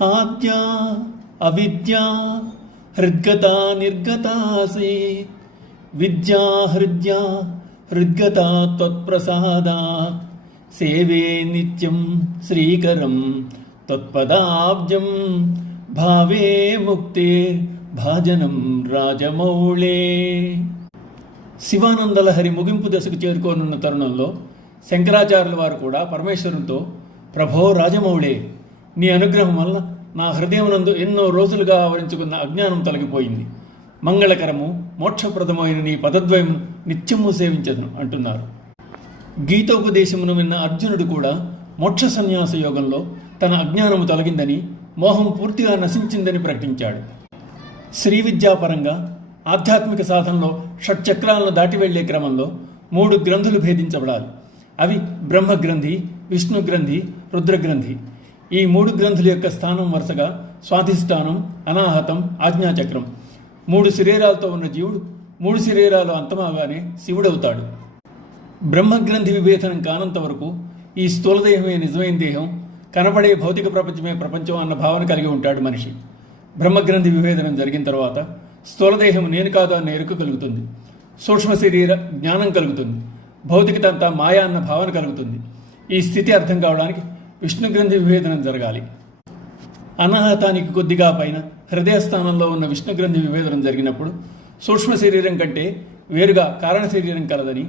ఆద్యా అవిద్యా హృద్గతా నిర్గతాసీత్ విద్యా హృద్యా హృద్గతా త్వత్ప్రసాదాత్ సేవే నిత్యం శ్రీకరం త్వత్పదాబ్జం భావే ముక్తే భాజనం రాజమౌళే. శివానందలహరి ముగింపు దశకు చేరుకోనున్న తరుణంలో శంకరాచార్యుల వారు కూడా పరమేశ్వరునితో, ప్రభో రాజమౌళే, నీ అనుగ్రహం వల్ల నా హృదయమునందు ఎన్నో రోజులుగా ఆవరించుకున్న అజ్ఞానం తొలగిపోయింది. మంగళకరము మోక్షప్రదమైన నీ పదద్వయమును నిత్యము సేవించదును అంటున్నారు. గీతోపదేశమును విన్న అర్జునుడు కూడా మోక్ష సన్యాస యోగంలో తన అజ్ఞానము తొలగిందని, మోహం పూర్తిగా నశించిందని ప్రకటించాడు. శ్రీ విద్యాపరంగా ఆధ్యాత్మిక సాధనలో షట్చక్రాలను దాటి వెళ్లే క్రమంలో 3 గ్రంథులు భేదించబడాలి. అవి బ్రహ్మగ్రంథి, విష్ణుగ్రంథి, రుద్రగ్రంథి. ఈ 3 గ్రంథుల యొక్క స్థానం వరుసగా స్వాధిష్టానం, అనాహతం, ఆజ్ఞాచక్రం. 3 శరీరాలతో ఉన్న జీవుడు 3 శరీరాలు అంతమాగానే శివుడవుతాడు. బ్రహ్మగ్రంథి విభేదనం కానంత వరకు ఈ స్థూలదేహమే నిజమైన దేహం, కనపడే భౌతిక ప్రపంచమే ప్రపంచం అన్న భావన కలిగి ఉంటాడు మనిషి. బ్రహ్మగ్రంథి విభేదనం జరిగిన తర్వాత స్థూలదేహం నేను కాదు అన్న ఎరుక కలుగుతుంది. సూక్ష్మ శరీర జ్ఞానం కలుగుతుంది. భౌతికత అంతా మాయా అన్న భావన కలుగుతుంది. ఈ స్థితి అర్థం కావడానికి విష్ణుగ్రంథి విభేదనం జరగాలి. అనాహతానికి కొద్దిగా పైన హృదయస్థానంలో ఉన్న విష్ణుగ్రంథి విభేదనం జరిగినప్పుడు సూక్ష్మ శరీరం కంటే వేరుగా కారణ శరీరం కలదని,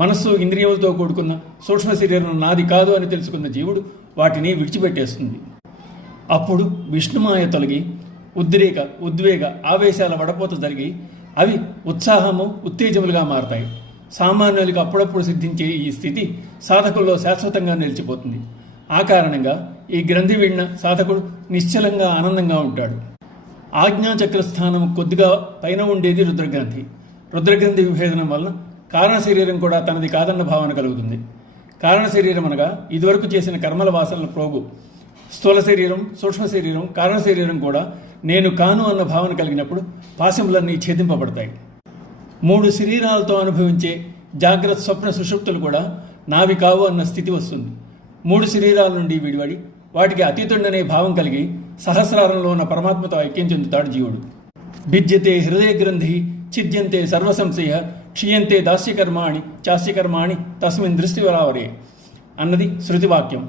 మనస్సు ఇంద్రియములతో కూడుకున్న సూక్ష్మ శరీరం నాది కాదు అని తెలుసుకున్న జీవుడు వాటిని విడిచిపెట్టేస్తుంది. అప్పుడు విష్ణుమాయ తొలగి ఉద్రేక, ఉద్వేగ, ఆవేశాల వడపోత జరిగి అవి ఉత్సాహము, ఉత్తేజములుగా మారతాయి. సామాన్యులకు అప్పుడప్పుడు సిద్ధించే ఈ స్థితి సాధకుల్లో శాశ్వతంగా నిలిచిపోతుంది. ఆ కారణంగా ఈ గ్రంథి వీడిన సాధకుడు నిశ్చలంగా ఆనందంగా ఉంటాడు. ఆజ్ఞాచక్ర స్థానం కొద్దిగా పైన ఉండేది రుద్రగ్రంథి. రుద్రగ్రంథి విభేదనం వలన కారణ శరీరం కూడా తనది కాదన్న భావన కలుగుతుంది. కారణ శరీరం అనగా ఇదివరకు చేసిన కర్మల వాసనల ప్రోగు. స్థూల శరీరం, సూక్ష్మ శరీరం, కారణ శరీరం కూడా నేను కాను అన్న భావన కలిగినప్పుడు పాశములన్నీ ఛేదింపబడతాయి. 3 శరీరాలతో అనుభవించే జాగ్రత్త, స్వప్న, సుషుప్తులు కూడా నావి కావు అన్న స్థితి వస్తుంది. 3 శరీరాల నుండి విడివడి వాటికి అతీతుండనే భావం కలిగి సహస్రారంలో ఉన్న పరమాత్మతో ఐక్యం చెందుతాడు జీవుడు. భిద్యతే హృదయ గ్రంథి ఛిద్యంతే సర్వసంశయ క్షీయంతే దాస్యకర్మాణి చాస్యకర్మాణి తస్మిన్ దృష్టివరావరే అన్నది శృతివాక్యం.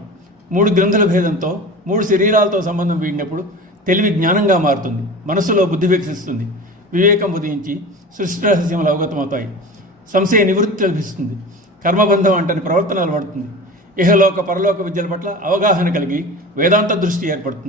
3 గ్రంథుల భేదంతో 3 శరీరాలతో సంబంధం వీడినప్పుడు తెలివి జ్ఞానంగా మారుతుంది. మనస్సులో బుద్ధి వికసిస్తుంది. వివేకం ఉదయించి సృష్టి రహస్యములు అవగతమవుతాయి. సంశయ నివృత్తి లభిస్తుంది. కర్మబంధం అంటని ప్రవర్తన అలవడుతుంది. ఇహలోక పరలోక విద్యల పట్ల అవగాహన కలిగి వేదాంత దృష్టి ఏర్పడుతుంది.